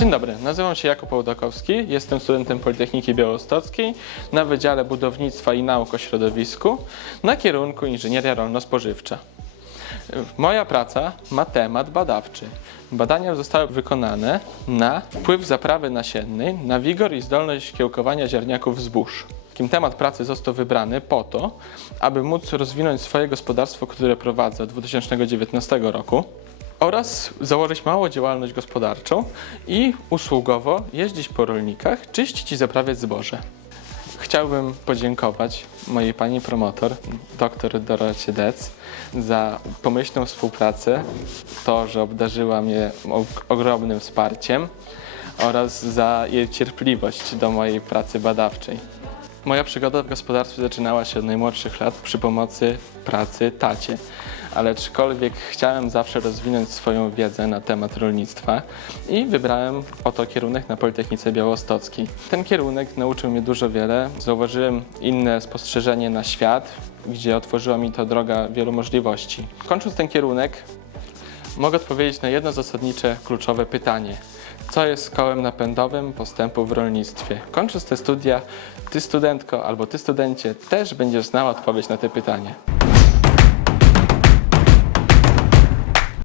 Dzień dobry, nazywam się Jakub Ołdakowski, jestem studentem Politechniki Białostockiej na Wydziale Budownictwa i Nauk o Środowisku na kierunku Inżynieria Rolno-Spożywcza. Moja praca ma temat badawczy. Badania zostały wykonane na wpływ zaprawy nasiennej na wigor i zdolność kiełkowania ziarniaków zbóż. Temat pracy został wybrany po to, aby móc rozwinąć swoje gospodarstwo, które prowadzę od 2019 roku oraz założyć małą działalność gospodarczą i usługowo jeździć po rolnikach, czyścić i zaprawiać zboże. Chciałbym podziękować mojej pani promotor, dr Dorocie Dec, za pomyślną współpracę, to, że obdarzyła mnie og- ogromnym wsparciem oraz za jej cierpliwość do mojej pracy badawczej. Moja przygoda w gospodarstwie zaczynała się od najmłodszych lat przy pomocy pracy tacie, ale aczkolwiek chciałem zawsze rozwinąć swoją wiedzę na temat rolnictwa i wybrałem oto kierunek na Politechnice Białostockiej. Ten kierunek nauczył mnie dużo wiele, zauważyłem inne spostrzeżenie na świat, gdzie otworzyła mi to droga wielu możliwości. Kończąc ten kierunek, mogę odpowiedzieć na jedno zasadnicze, kluczowe pytanie. Co jest kołem napędowym postępu w rolnictwie? Kończąc te studia, ty studentko albo ty studencie też będziesz znała odpowiedź na to pytanie.